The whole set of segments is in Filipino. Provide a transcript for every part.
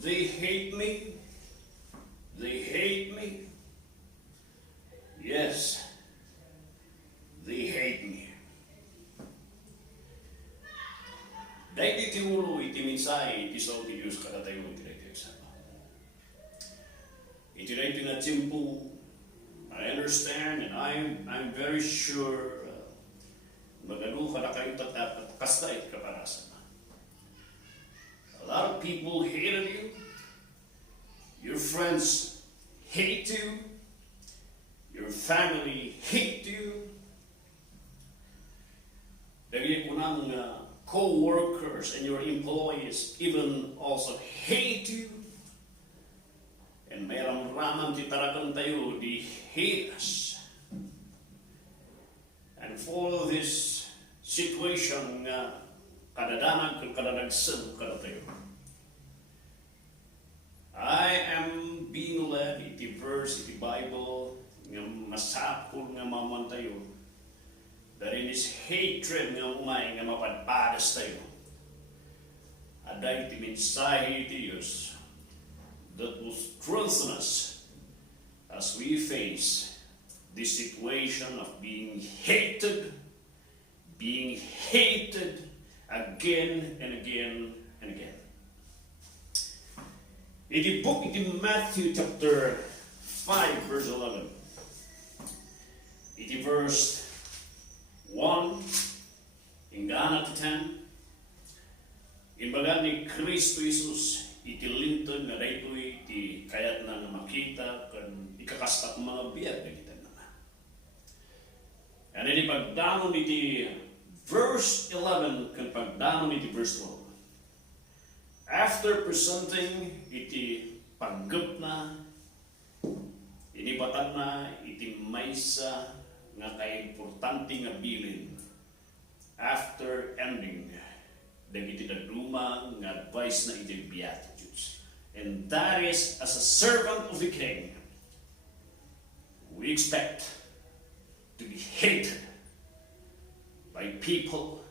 They hate me. They hate me. Yes, they hate me. Dahil iti ulo iti minsay, iti so ti Diyos kada tayo iti nagkagsama. Iti na iti natsimpo, I understand and I'm very sure magano ka na kayo tatat kasta it kaparasan. A lot of people hated you. Your friends hate you. Your family hate you. Dahil kunang co-workers and your employees even also hate you. And may ramraman ti tarakan tayo, they hate us. And for this situation nga kadadanan kung kadadagsan kada tayo. I am being led iti verse, iti Bible, nga masapul nga maman tayo. That in this hatred nga umay nga mapadpadas tayo. Aday iti mensahe iti Diyos that will strengthen us as we face this situation of being hated again and again and again. In the book in Matthew chapter 5 verse 11, in verse 1, hingga to 10, imbaga ni Kristo Jesus itilintod na daytoy iti kayat na makita kan ikakastak mga biyag na kita naman. And ini pagdanon iti verse 11 kan pagdanon iti verse 12. After presenting iti panggap na, inibatan na iti maysa nga ka-importante nga bilin. After ending, dagiti daduma nga advice na iti Beatitudes. And that is, as a servant of the King, we expect to be hated by people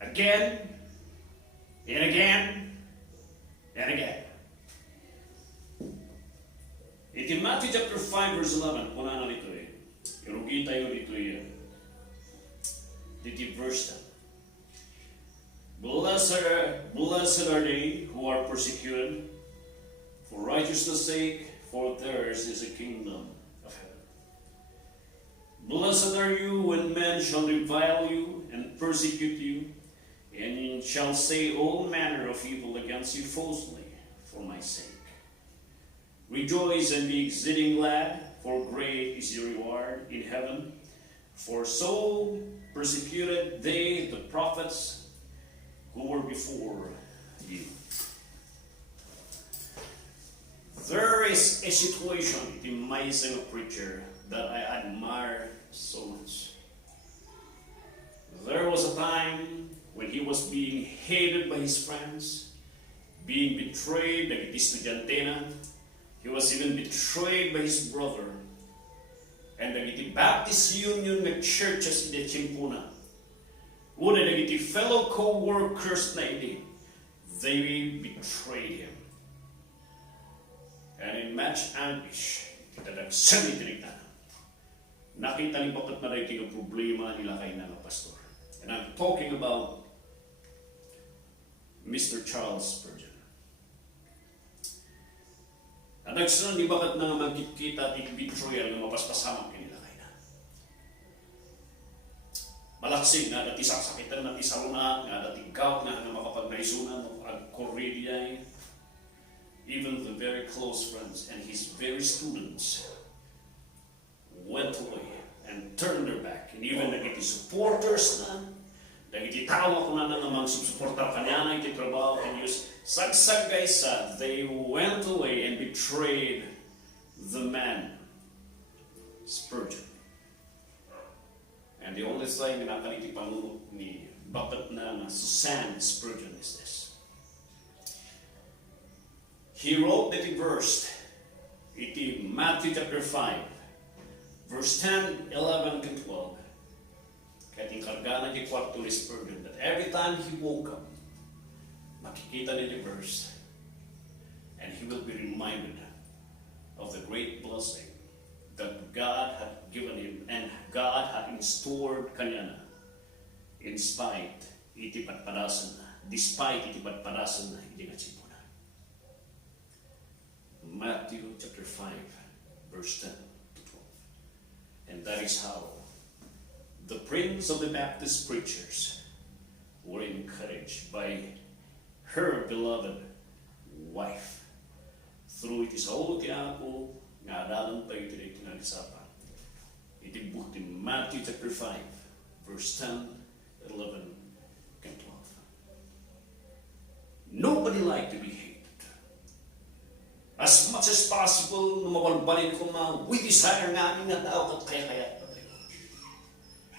again and again and again. In Matthew chapter 5 verse 11, kuna na nito irugi tayo dito dito verse 10. Blessed are they who are persecuted for righteousness' sake, for theirs is the kingdom of heaven. Blessed are you when men shall revile you and persecute you, and shall say all manner of evil against you falsely for my sake. Rejoice and be exceeding glad, for great is your reward in heaven. For so persecuted they the prophets who were before you. There is a situation in my single preacher that I admire so much. There was a time when he was being hated by his friends, being betrayed by estudyante na. He was even betrayed by his brother. And the Baptist Union ng churches in the Chimpuna, una the fellow co-workers na ini, they betrayed him. And in much anguish, kita nagsalitinig na. Nakita ni bakit na rin ang problema nila kay na pastor. And I'm talking about Mr. Charles Spurgeon. At nagsunod ni bakit na magkikita at betrayal na mapaspasamang kinilakay na. Malaksing na dati saksakitan na isaruna, nga dati gaw na makapagnaisunan o agkorediay, even the very close friends and his very students went away and turned their back. And even nagiti supporters na, nagiti tawa ko na namang supportar kanya na iti trabaho and use sagsag guys, they went away and betrayed the man, Spurgeon. And the only thing na kaniti panunod ni bakit na Susan Spurgeon is this. He wrote that verse, iti Matthew chapter 5, verse 10, 11, and 12. Kaya tingkarga na di kwarto ni Spurgeon that every time he woke up, makikita niya the verse, and he will be reminded of the great blessing that God had given him and God had installed kanya na, in spite iti patpadasan na, despite iti patpadasan na hindi nga sipuna. Matthew chapter 5 verse 10 to 12. And that is how the prince of the Baptist preachers were encouraged by her beloved wife through it is all ti ako nga adalan tayo iti kinalisapan. Iti book in Matthew chapter 5 verse 10, 11, and 12. Nobody liked to be hated. As much as possible, mabalbalin ko we desire nga amin na tao kat kaya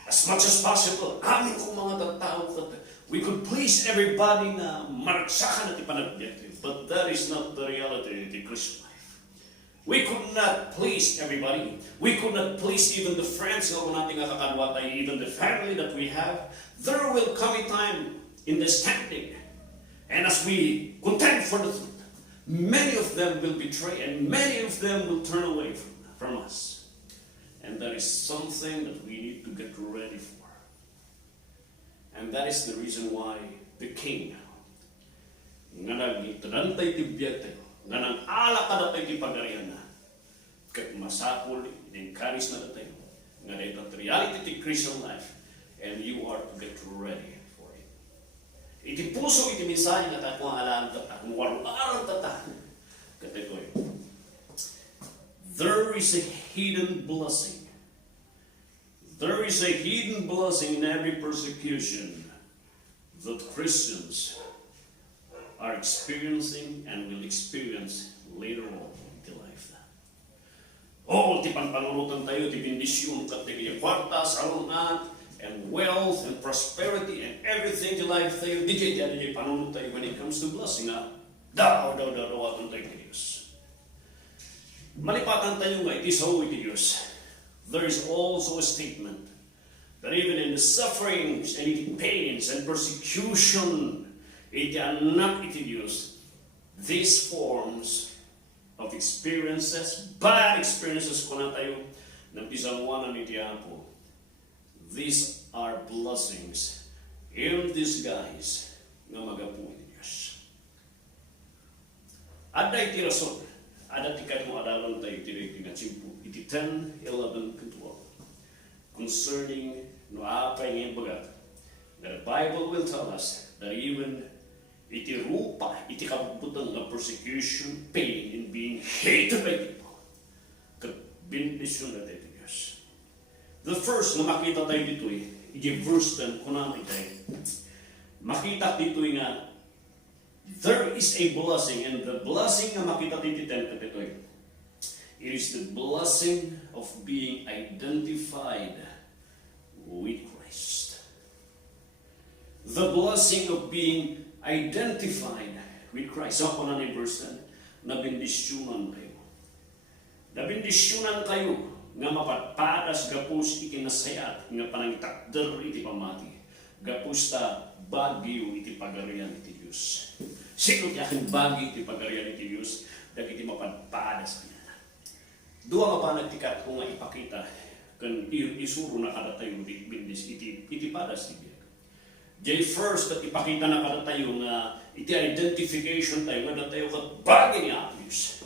as much as possible, amin kong mga tao kat we could please everybody na maragsakan at ipanagbiyak. But that is not the reality of the Christian life. We could not please everybody. We could not please even the friends na nating nakakalwatay, even the family that we have. There will come a time in the standing, and as we contend for the truth, many of them will betray, and many of them will turn away from us. And that is something that we need to get ready for. And that is the reason why the king nga nagtanantay ti biyag tayo, nga nang ala ka na tayo ti pagarihan na, kat masakol, in-encourage na tayo, nga na ito reality ti Christian life, and you are to get ready for it. Iti puso iti minsan nga tayo kung alam tata, kung waro-araw tata, katikoy. There is a hidden blessing. There is a hidden blessing in every persecution that Christians are experiencing and will experience later on in life. Oh, ti panpanurutan tayo, ti bendisyon, kat ti kwarta, salunat, and wealth, and prosperity, and everything in life tayo, di panunut tayo when it comes to blessing, daw, atong tayo ti Diyos. Malipatan tayo nga, it is how it is. There is also a statement that even in the sufferings and in pains and persecution, it are not introduced. These forms of experiences, bad experiences ko na tayo, ng pisamuanan ni Tiapo, these are blessings in disguise na magapu ni Diyos. Ada iti rason, ada tikat mo adalan tayo iti nga simpo, iti 10, 11, and 12, concerning no apay ngayon bagat, that the Bible will tell us that even iti rupa, iti kabutang na persecution, pain, and being hated by people, kat bendisyon na tayo iti Diyos. The first na makita tayo dito iti verse 10, kunamay tayo, makita dito nga, there is a blessing, and the blessing na makita dito tayo, it is the blessing of being identified with Christ. The blessing of being identified with Christ. Sa na ni verse 10, nabindisyonan kayo. Nabindisyonan kayo nga mapatpadas gapus ikinasayat nga panangitakder iti pamati. Gapus ta bagyo iti pagarian iti Diyos. Sino ti aking bagyo iti pagarian iti Diyos, dagiti mapatpadas kanya. Dua nga pa nagtikat kung nga ipakita kan isuro na kada tayo bindis iti padas ti biyak. Jay first at ipakita na kada tayo nga iti identification tayo nga tayo kat bagay ni Diyos.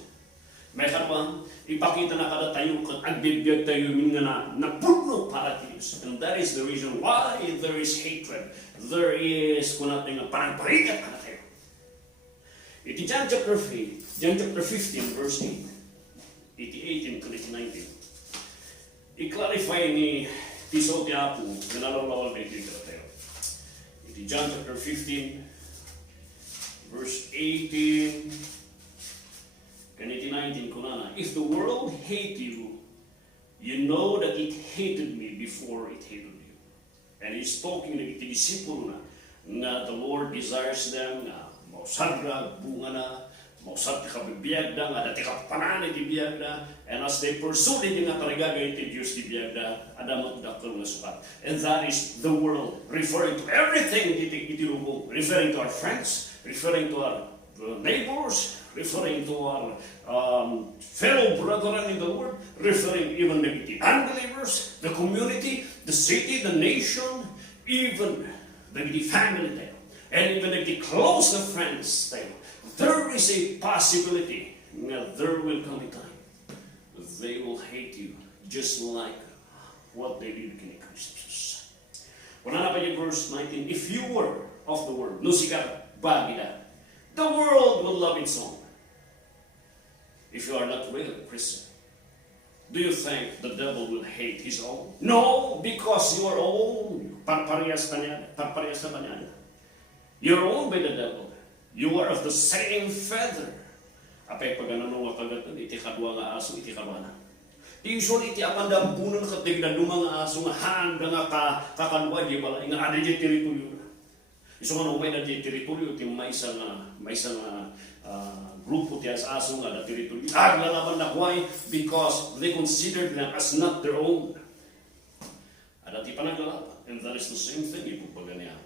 May karapang ipakita na kada tayo kat agbibiyag tayo min nga na puno para ti Diyos. And that is the reason why there is hatred. There is kung natin nga parang parikat kada tayo. Iti John chapter 15 verse 8. 18 to 19. I-clarify ni Tiso Tiapo na nalalawal na ito tayo. Iti John chapter 15 verse 18 kaniti 19 kunana. If the world hate you, you know that it hated me before it hated you. And he's talking na iti disipulo na the Lord desires them na mausadrag, bunga na, mausap ti kabibiyag da, nga dati kapananay ti biyag da, and as they pursue di nga tarigagay ti Diyos ti biyag da, adamot dakol nga sukat. And that is the world, referring to everything iti rubong, referring to our friends, referring to our the neighbors, referring to our fellow brethren in the Lord, referring even maybe the unbelievers, the community, the city, the nation, even maybe the family tayo, and even the closer friends tayo. There is a possibility that there will come a time they will hate you just like what they did in Christ Jesus. Wala na pa yung verse 19, if you were of the world, no sikat, bagida, the world will love its own. If you are not really a Christian, do you think the devil will hate his own? No, because you are own. Parparehas na niya. You're owned by the devil. You are of the same feather. Apay pag ano nga kagatan, iti kadwa nga aso, iti kadwa na. Usually, iti apandang puno na katignan ng mga aso nga handa nga kakanwa, di ba? Nga ada di teritoryo na. Iso nga nung may na di teritoryo, iti may isang grupo ti as aso nga na teritoryo. Naman na why? Because they considered them as not their own. Ada ti panaglalapan. And that is the same thing, ipagpaganihan.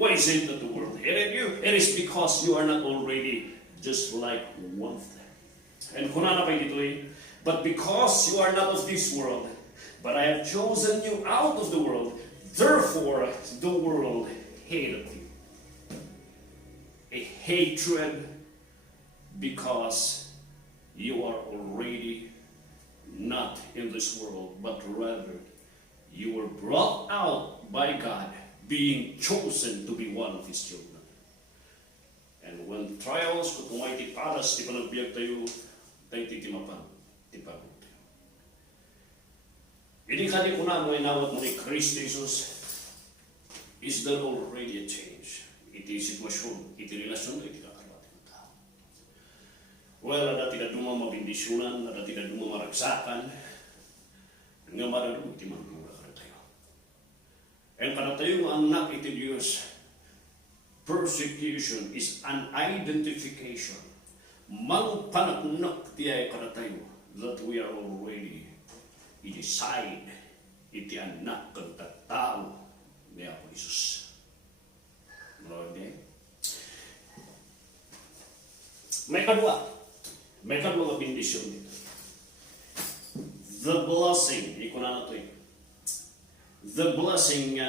Why is it that the world hated you? It is because you are not already just like one thing. And kung ano pa dito but because you are not of this world, but I have chosen you out of the world, therefore the world hated you. A hatred because you are already not in this world, but rather you were brought out by God, being chosen to be one of His children. And when trials kung kumaiti paras, di panagbiag tayo titimapan, di pagod tayo. Hindi ka di kuna mo inawat mo ni Christ Jesus, is there already a change? Iti sitwasyon, iti relasyon, iti kakalwati ng tao. Well, ada tidak duma mabindisyonan, ada tidak duma maragsakan, nga maralo, iti manlura ka tayo. And para tayo ang anak iti Diyos, persecution is an identification. Magpanaknak tiay kada tayo that we are already i-decide iti anak kang tao ni Apo Jesus. Lord, may kadwa nga bendisyon dito. The blessing, iko na nato the blessing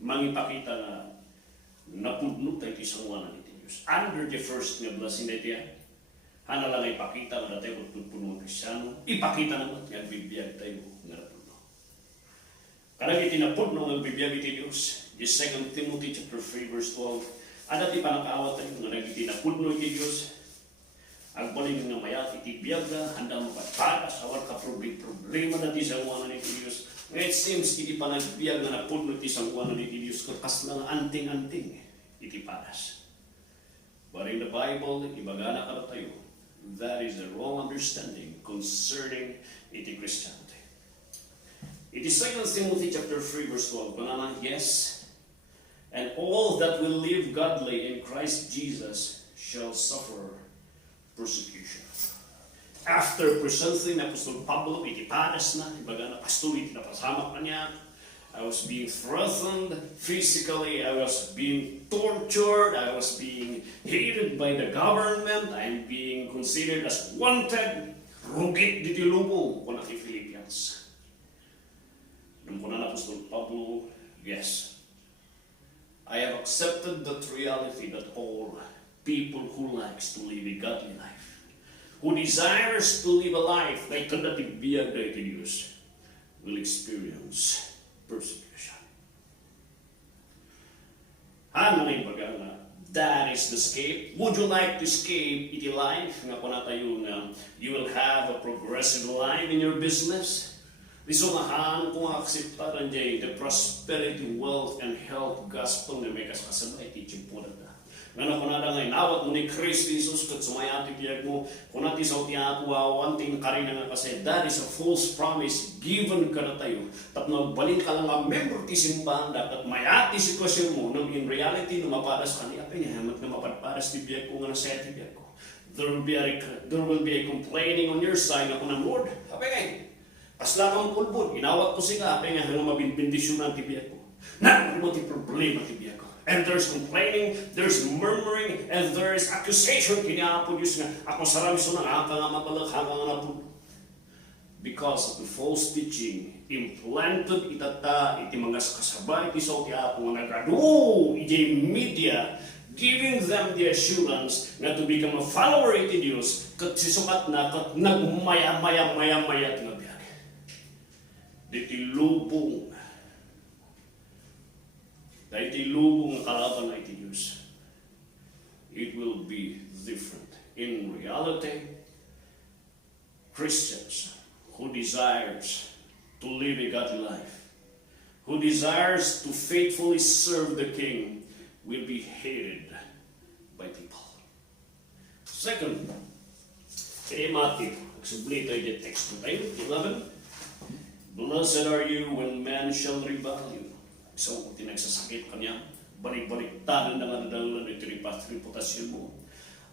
mangipakita na napudno tayo isang wanan iti Diyos. Under the first nga blessing na itiya, hana lang ipakita na tayo puno ng Kristyano, ipakita naman nga bibiyag tayo nga napudno. Karang iti napudno nga bibiyag iti Diyos, yung 2 Timothy chapter 3 verse 12, ada ti panakaawat tayo nga nagiti napudno iti Diyos, agbaling nga mayat iti biyag na, handa mapatpara sa war ka problema na ti sa wanan iti Diyos. It seems iti panagbiag na napudno iti sa wanan iti Diyos, kakas lang anting-anting iti paras. But in the Bible, ibagana ka tayo, that is the wrong understanding concerning iti Christianity. It is 2 Timothy chapter 3 verse 12, pananang, yes, and all that will live godly in Christ Jesus shall suffer persecution. After presenting Apostol Pablo, iti paras na, ibagana pastor, iti napasamak na niya, I was being threatened physically, I was being tortured, I was being hated by the government, I'm being considered as wanted, rugit diti lubo, kung naki Philippians. Nung kuna na Apostol Pablo, yes, I have accepted that reality that all people who likes to live a godly life, who desires to live a life na ikanatibiyag na iti Diyos, will experience persecution. Ano na yung pagkana? That is the escape. Would you like to escape iti life? Nga po na tayo na you will have a progressive life in your business. Isumahan kung akseptaran dyan the prosperity, wealth, and health gospel na may kasasabay teaching po na ta. Nga po na ngay nawat mo ni Christ Jesus kat sumayati biyag mo kung natin sa utiyato wanting karina nga kasi that is a false promise given ka na tayo tat nagbalik ka lang ang member ti simbahan dapat mayati sitwasyon mo nang in reality numaparas ka niya pinahamat na mapadparas ti biyag ko nga nasaya ti biyag ko there will be a complaining on your side na kung ng Lord hape ngay paslang ang kulbod inawat ko siya hape nga hanggang mabindisyonan ti biyag ko na mo ti problema ti biyag ko And there's complaining, there's murmuring, and there's accusation. Kiniapo Diyos nga, ako sarami so nga mabalak, hanga nga po. Because of the false teaching, implanted itata, iti mga kasabay, iti so tiapo nga nagado, iti media, giving them the assurance na to become a follower iti Diyos, kat sisukat na, kat nagmaya-maya-maya-maya tinabiyag. Diti lubong, dahil iti lubong kalaban na iti Diyos, it will be different. In reality, Christians who desires to live a godly life, who desires to faithfully serve the King, will be hated by people. Second, kay Matthew, nagsublito yung text tayo, 11. Blessed are you when men shall revile you. So, tinagsasakit kanya, balik-baliktanan na nga nadalan ito reputasyon mo.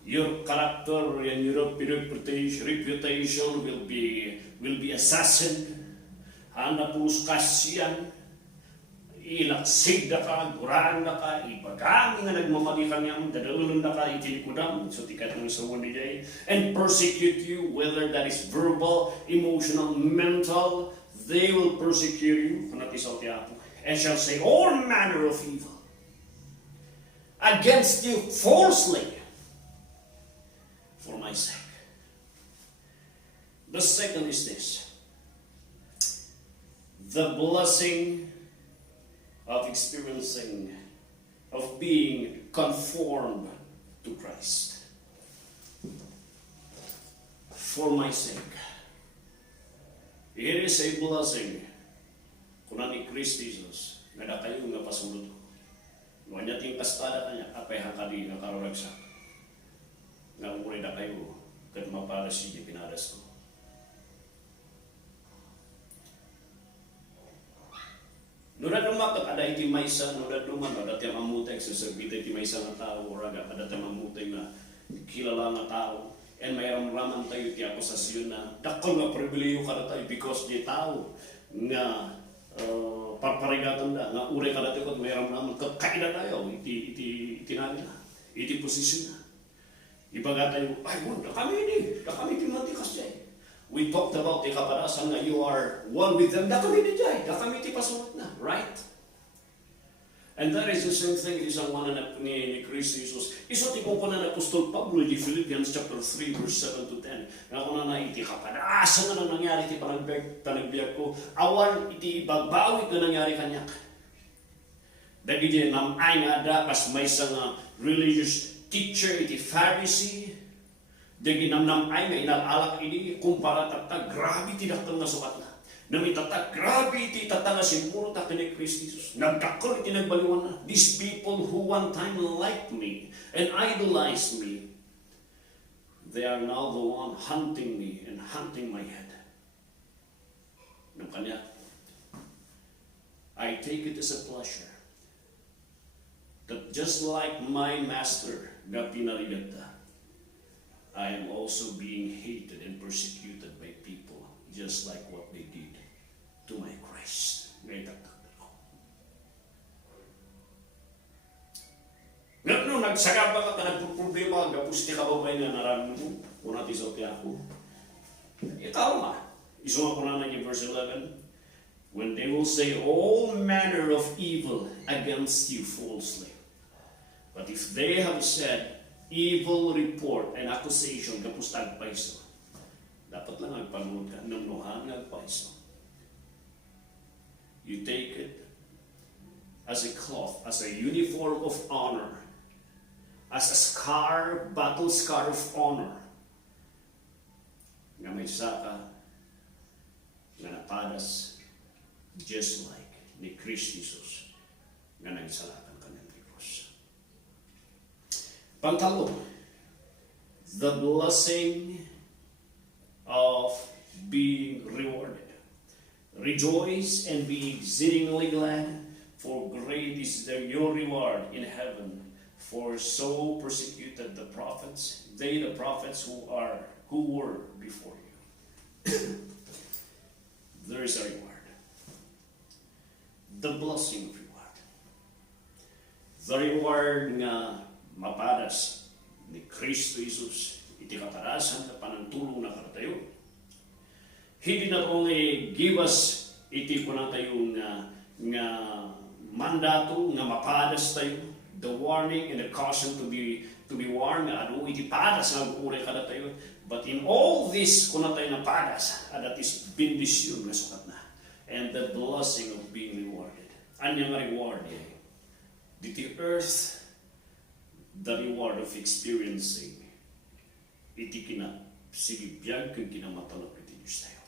Your character and your reputation will be assassin. Hanapus kasiyan, ilaksig na ka, guraan na ka, ipagami nga nagmamali kanyang, dadalulun na ka, itinikudan, so tikat ng sa one day, and persecute you, whether that is verbal, emotional, mental, they will persecute you, and shall say all manner of evil against you falsely for my sake. The second is this: the blessing of experiencing, of being conformed to Christ. For my sake. It is a blessing kung ni Christ Jesus nga na kayo nga pasulod ko. Nung niya ting kastada kanya, apay hakali nga karoragsak. Nga umuri na kayo, kat maparas siya pinadas ko. Nuna dumakat, ada iti maysa, nuna duman, ada tiyang mamutay, sasagbita iti maysa nga tao, raga, ada tiyang mamutay na kilala nga tao. And mayroon-raman tayo ti akusasyon na dakol nga pribileyo kada tayo because di tao nga paparigatan da nga ure kada tayo kat mayroon-raman kaida tayo iti nila iti posisyon na ibaga tayo ay mo da kami ti kasi we talked about ti kapadasan nga you are one with them da kami ti pasulot na, right? And that is the same thing, isang mana ni Christ Jesus. Iso ti kung na Apostol Pablo di Philippians chapter 3 verse 7 to 10. Nga kung na iti kapadasan na nangyari ti panagbiag ko, awan iti ibagbawit na nangyari kanyak. Dagi di namay nga da kas may isang religious teacher iti Pharisee. Dagi namay nga inalalak ini kumpara tata grabe ti dakkel nga sukat na. Namitata, grabe iti tata nga siguro ta kini Christ Jesus. Nagdakkel iti nagbaliwan na. These people who one time liked me and idolized me, they are now the one hunting me and hunting my head. Nang kanya, I take it as a pleasure that just like my master na pinarigata, I am also being hated and persecuted by people just like what they did to my Christ. Ngayon ko. Ngayon nung nagsagaba ka ka nagproblema, gapusti ka ba ba yung naramin mo? Kung natin sa ako. Ikaw nga. Isunga ko na yung verse 11. When they will say all manner of evil against you falsely. But if they have said evil report and accusation, kapustag pa iso. Dapat lang agpanood ka, nanuhan nagpaiso. You take it as a cloth, as a uniform of honor, as a scar, battle scar of honor. Nga may saka, nga napadas, just like ni Christ Jesus, nga nagsalakan ka ng Diyos. Pangtalo, the blessing of being rewarded. Rejoice and be exceedingly glad, for great is your reward in heaven. For so persecuted the prophets, the prophets who were before you. There is a reward. The blessing of reward. The reward nga mapadas ni Kristo Jesus iti kaparasan na panantulong na karatayo. He did not only give us iti tayo nga mandato nga mapadas tayo, the warning and the caution to be warned nga adu iti padas nga ure kada tayo, but in all this tayo na padas that is bendisyon nga sukat na and the blessing of being rewarded. Anya nga reward diti earth, the reward of experiencing iti sigibiyag kung kinamatalap iti Diyos tayo.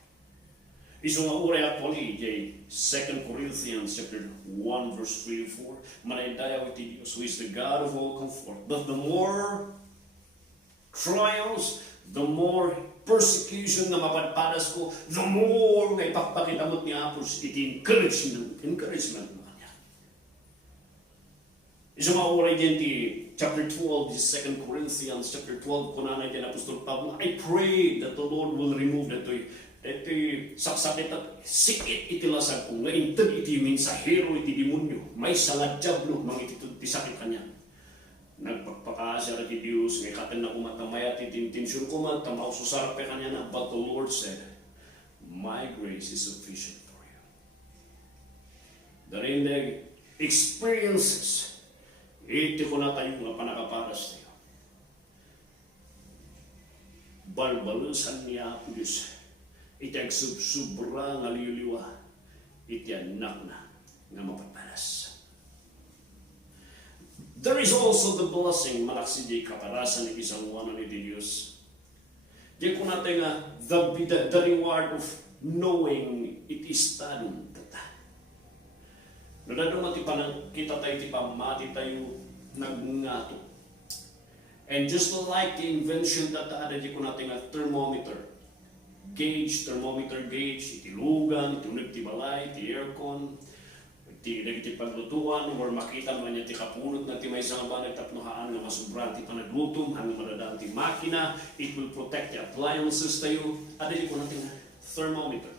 Iso nga ure actually, 2 Corinthians chapter 1 verse 3 to 4, manaydayaw iti Diyos, who is the God of all comfort. But the more trials, the more persecution na mapadpadas ko, the more nga ipagpakitamot ni Apos iti encouragement mo kanya. Iso nga ure dyan ti chapter 12, 2 Corinthians chapter 12, kunanay din Apostol Pablo, I pray that the Lord will remove that iti saksakit at sikit iti lasag ko, nga intag iti mensahero iti demonyo, may salad diablo, mang iti sakit kanya. Nagpagpakasya iti Diyos, ngay katin na kumatamaya iti intensyon ko man, tamaw susarpe kanya na, but the Lord said, my grace is sufficient for you. Darin the experiences, iti ko na tayo nga panakaparas tayo. Balbalusan niya po Diyos, iti agsubsubra nga liliwa, iti anak na nga mapagpalas. There is also the blessing, malaksi di kaparasan ni isang wanan iti Diyos. Di ko natin nga, the reward of knowing it is tanong tata. Nadadong mati pa kita tayo, ti pamati tayo, nagngato. And just like the invention tata, di ko natin nga thermometer gauge, iti lugan, iti unig ti balay, iti aircon, iti paglutuan, or makita mo niya ti kapunot na ti may isang ba nagtapnohaan nga masubran ti panaglutom, hanggang madadaan ti makina, it will protect the appliances tayo, at iti ko natin thermometer.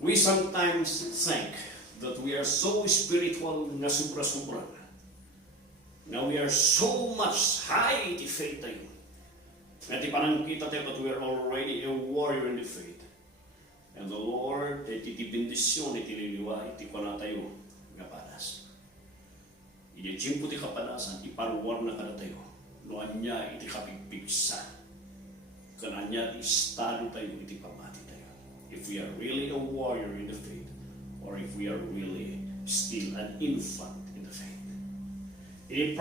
We sometimes think that we are so spiritual nga sobra-sobra. Now we are so much high iti faith tayo. At ipanangkita tayo, but we are already a warrior in the faith. And the Lord, iti bendisyon, iti liliwa, iti ko na tayo, nga padas. Iti jimpo ti kapadasan, iparuwar na kada tayo. Noan niya, iti kapigpigsa. Kanan niya, istado tayo, iti pamati tayo. If we are really a warrior in the faith, or if we are really still an infant in the faith. Iti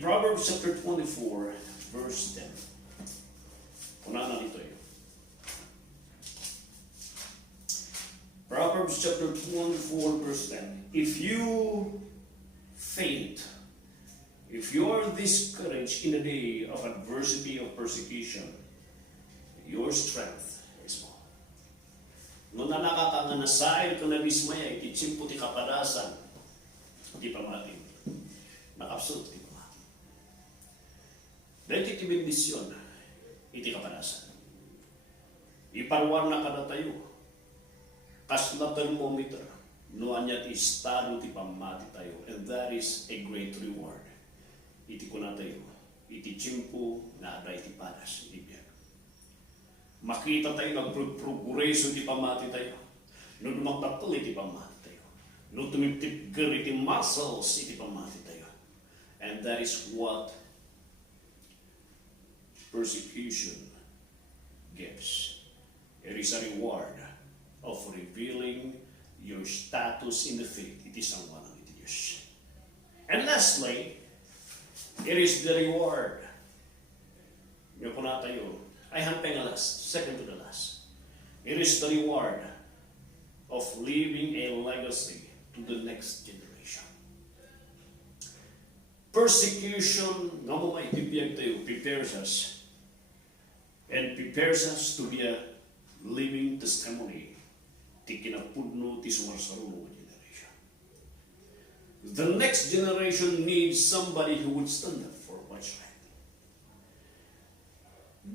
Proverbs chapter 24, verse 10. Punan na dito yun. Proverbs chapter 24, verse 10. If you faint, if you are discouraged in the day of adversity or persecution, your strength is small. Nung nakakanga nasail ka na dismaya, ititsimpo ti kapadasan, di pamatin. Nakapsot, di pamatin. Dahil iti bendisyon, iti kapadasan. Iparwar na kada tayo, kasla thermometer, noan niya ti estado ti pamati tayo, and that is a great reward. Iti ko na tayo, iti tsimpo na aday ti padas, ibig. Makita tayo, nagprogreso ti pamati tayo, no dumagtakol iti pamati tayo, no tumiptipger iti muscles iti pamati tayo. And that is what persecution gives. It is a reward of revealing your status in the faith. It is ang walang iti Diyos. And lastly, it is the reward. Yung kuna tayo, ay hampay nga last, second to the last. It is the reward of leaving a legacy to the next generation. Persecution, nga mo maitibiyag tayo, prepares us to be a living testimony ti kinapudno ti sumarsaruno generation. The next generation needs somebody who would stand up for what's right.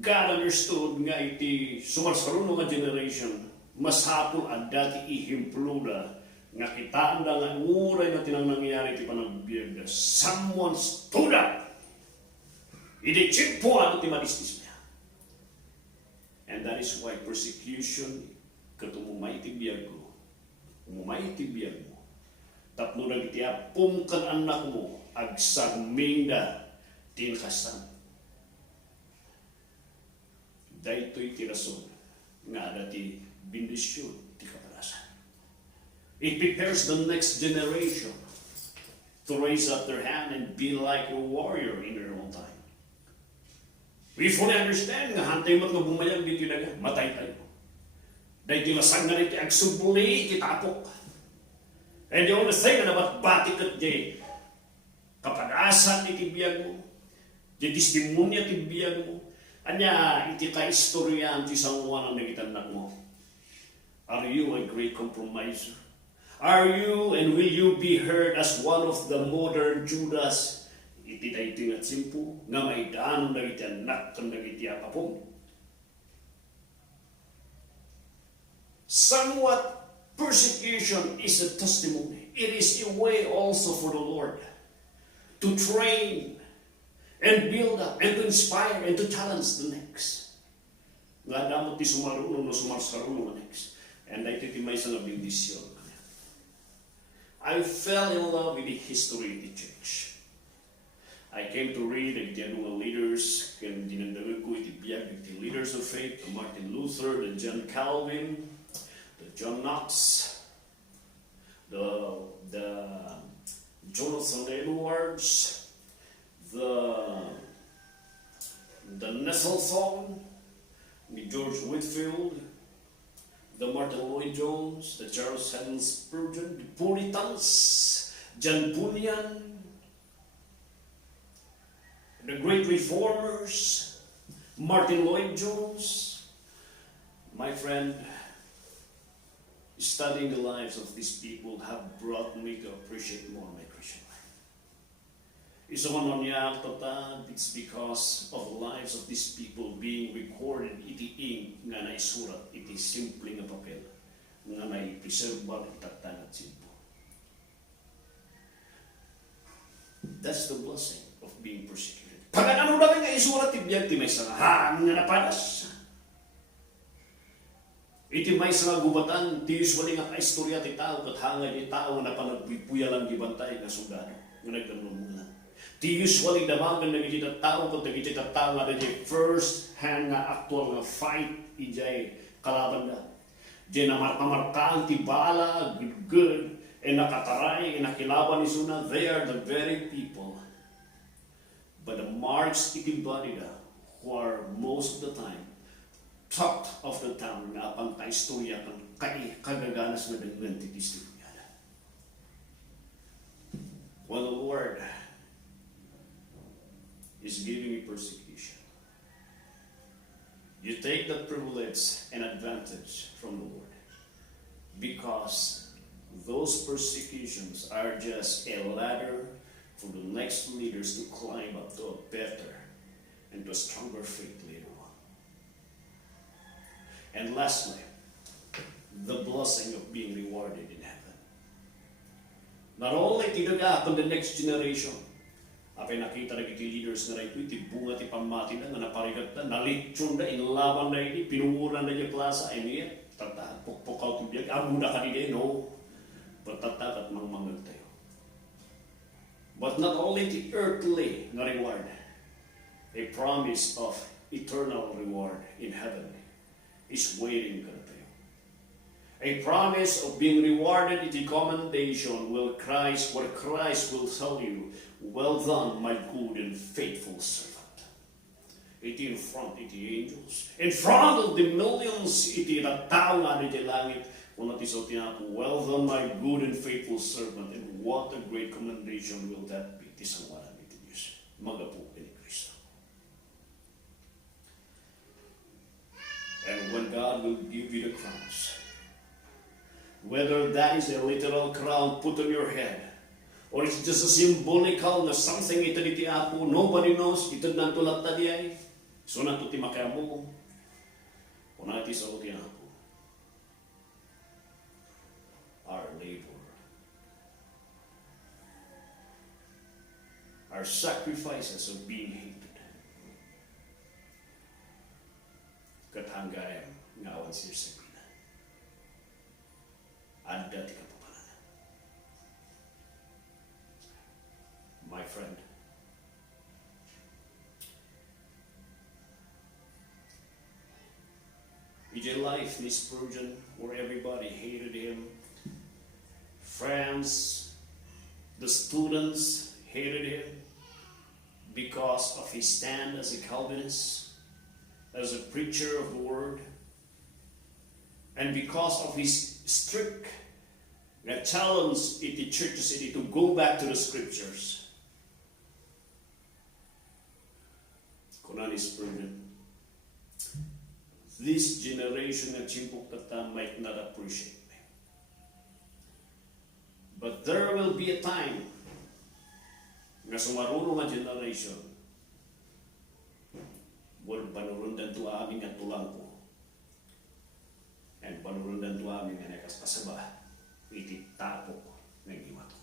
God understood nga iti sumarsaruno nga generation mas hapon ang dati ihimpluda nga kitaan da nga uray na tinang nangyari ti panagbiag, someone stood up. Iti chimpo ano ti madistis niya. And that is why persecution katumumay ti biyag mo. Umumay ti biyag mo. Tapno na iti apong kan anak mo agsagminda tinkasan. Daytoy ti rason nga dati bindisyon ti kapalasan. It prepares the next generation to raise up their hand and be like a warrior in their own time. We fully understand nga hantay mo't nga bumayag dito na matay tayo. Dahil tilasang na rin agsubuli kitapok. And the only thing na dapat batik at di kapag-asa iti biyag mo, di testimonya iti biyag mo, anya iti ka-istorya ti sangwa ng nagitanak mo. Are you a great compromiser? Are you and will you be heard as one of the modern Judas? Iti daytoy nga simpo nga may daan na iti anak kan nagiti apapong. Somewhat persecution is a testimony. It is a way also for the Lord to train and build up and to inspire and to challenge the next. Nga damot ti sumarunong no sumarsaruno next. And daytoy ti may nga bendisyon. I fell in love with the history of the church. I came to read the general leaders, and dinandagag ko iti biyag the leaders of faith, the Martin Luther, the John Calvin, the John Knox, the Jonathan Edwards, the Nesselthorne, the George Whitefield, the Martin Lloyd-Jones, the Charles Haddon Spurgeon, the Puritans, John Bunyan, the great reformers, Martin Lloyd-Jones. My friend, studying the lives of these people have brought me to appreciate more my Christian life. It's because of the lives of these people being recorded iti ink nga naisurat iti simple nga papel nga naipreserbar itatangat simpo. That's the blessing of being persecuted. Pag ano namin nga isurat ibiyag ti may sanahan nga napadas. Iti may nga gubatan ti usually nga kaistorya ti tao kat hangay ti tao nga napanagpuya lang gibantay nga sundalo nga nagdanong muna. Ti usually damagan na giti tao kat giti tao nga di first hand nga actual nga fight ijay kalaban na. Di namarkamarkaan ti bala good and nakataray and nakilaban ni suna. They are the very people but the marks iti body na who are most of the time talked of the town nga apang kaistorya kan kagaganas na dagnan ti istorya. Well, the Lord is giving me persecution. You take that privilege and advantage from the Lord because those persecutions are just a ladder for the next leaders to climb up to a better and to a stronger faith later on. And lastly, the blessing of being rewarded in heaven. Not only tidagapon the next generation, apay nakita na iti leaders na ito, iti bunga ti pamati na, nga naparigat na, nalitsun na, inlaban na iti, pinunguran na niya plaza, ay niya, tatahan, pukpukaw tibiyag, amuda ka nila, no, patatak at mangmangag tayo. But not only the earthly na reward, a promise of eternal reward in heaven is waiting ka na tayo. A promise of being rewarded in the commendation where Christ will tell you, well done, my good and faithful servant. Iti in front, iti angels. In front of the millions, iti natao nga iti langit. Kung natisaw tinapo, well done, my good and faithful servant. And what a great commendation will that be. Tisangwanan iti Diyos. Magapu ni Kristo. And when God will give you the crowns, whether that is a literal crown put on your head, or it's just a symbolical na something ito di tiapo, nobody knows, ito na tulad ta diay, so na ito ti makayamo, o na iti sa tiapo. Our labor are sacrifices of being hated. Katanggayam ngawan sir sa pina. Adda ti kapapalanan. My friend, with a life ni Spurgeon where everybody hated him, friends, the students hated him because of his stand as a Calvinist, as a preacher of the word, and because of his strict challenge in the churches to go back to the scriptures. Kunani Spurgeon, this generation at Chimpuk Tata might not appreciate me. But there will be a time na sumarunong nga generation wal panurundan to aming at tulang ko and panurundan to aming nga nakaspasaba ititapo ng imato.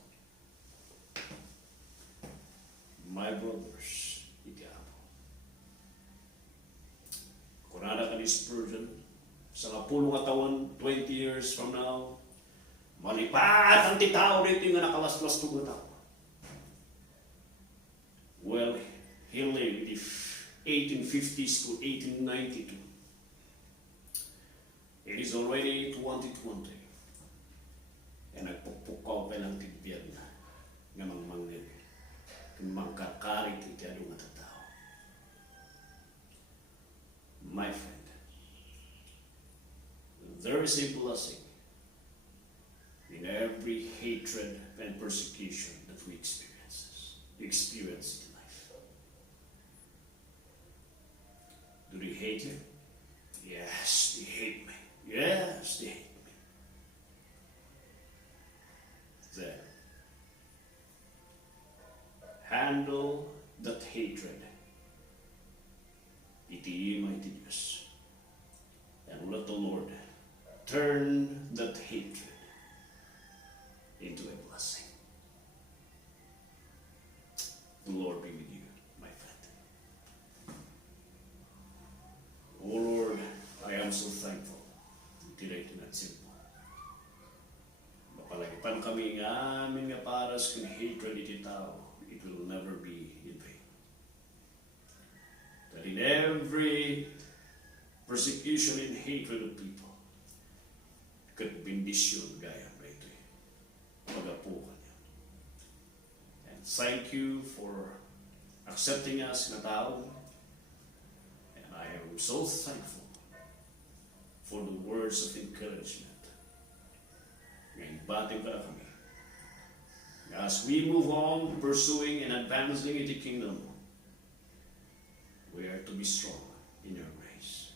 My brothers, kunada ka ni Spurgeon, sa kapulong katawan, 20 years from now, malipat ang titao dito yung nakalaslas to tao. Well, he lived in 1850s to 1892. It is already 2020. And nagpupukaw pa ng tibyan nga mangmangin. Kung mangkakarit iti adong nga tao. My friend, there is a blessing in every hatred and persecution that we experience in life. Do they hate you? Yes, they hate me. Yes, they hate me. Then, handle that hatred. Iti mighty Diyos. And let the Lord turn that hatred into a blessing. The Lord be with you, my friend. Oh Lord, I am so thankful. Today to that simple. Mapalagipan kami ng amin nga paras kung hatred iti tao, it will never be in vain. That in every persecution and hatred of people, kat bendisyon gaya ba ito pag-apuhan niya. And thank you for accepting us na tao. And I am so thankful for the words of encouragement. Ngayon bating ka na kami. As we move on pursuing and advancing in the kingdom, we are to be strong in your grace.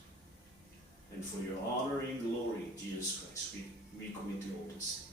And for your honor and glory, Jesus Christ, we commit you all to sin.